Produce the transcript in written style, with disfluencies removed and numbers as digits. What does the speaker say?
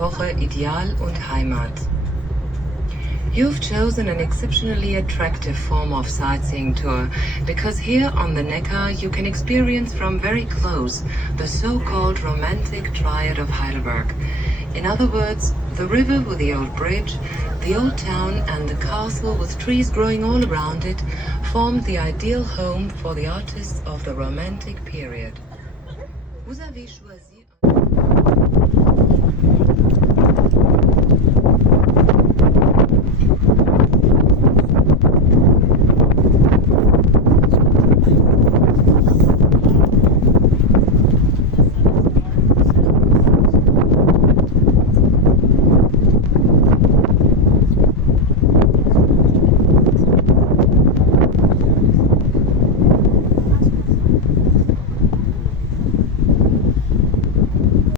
Epoche Ideal und Heimat. You've chosen an exceptionally attractive form of sightseeing tour because here on the Neckar you can experience from very close the so-called romantic triad of Heidelberg. In other words, the river with the old bridge, the old town and the castle with trees growing all around it formed the ideal home for the artists of the romantic period. Vous avez choisi